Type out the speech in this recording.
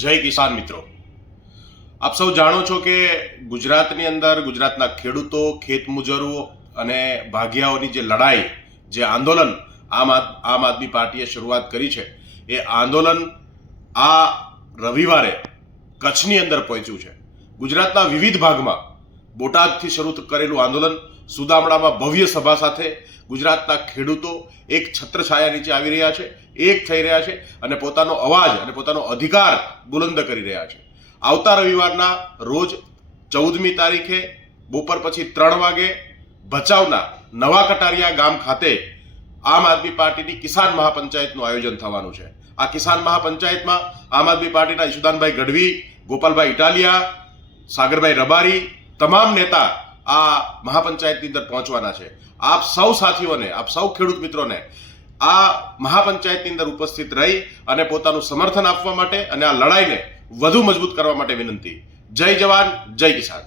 જય કિસાન મિત્રો, આપ સૌ જાણો છો કે ગુજરાતની અંદર ગુજરાતના ખેડૂતો, ખેતમજૂરો અને ભાગિયાઓની જે લડાઈ, જે આંદોલન આમ આદમી પાર્ટીએ શરૂઆત કરી છે, એ આંદોલન આ રવિવારે કચ્છની અંદર પહોંચ્યું છે. ગુજરાતના વિવિધ ભાગમાં બોટાદથી શરૂ કરેલું આંદોલન સુદામડામાં ભવ્ય સભા સાથે ગુજરાતના ખેડૂતો એક છત્રછાયા નીચે આવી રહ્યા છે, એક થઈ રહ્યા છે અને પોતાનો અવાજ અને પોતાનો અધિકાર બુલંદ કરી રહ્યા છે. આવતા રવિવારના રોજ 14મી તારીખે બપોર પછી 3 વાગે ભચાઉના નવા કટારિયા ગામ ખાતે આમ આદમી પાર્ટીની કિસાન મહાપંચાયતનું આયોજન થવાનું છે. આ કિસાન મહાપંચાયતમાં આમ આદમી પાર્ટીના ઈશુદાનભાઈ ગઢવી, ગોપાલભાઈ ઇટાલિયા, સાગરભાઈ રબારી, તમામ નેતા આ મહાપંચાયતની અંદર પહોંચવાના છે. આપ સૌ સાથીઓને, આપ સૌ ખેડૂત મિત્રોને આ મહાપંચાયતની અંદર ઉપસ્થિત રહી અને પોતાનું સમર્થન આપવા માટે અને આ લડાઈને વધુ મજબૂત કરવા માટે વિનંતી. જય જવાન, જય કિસાન.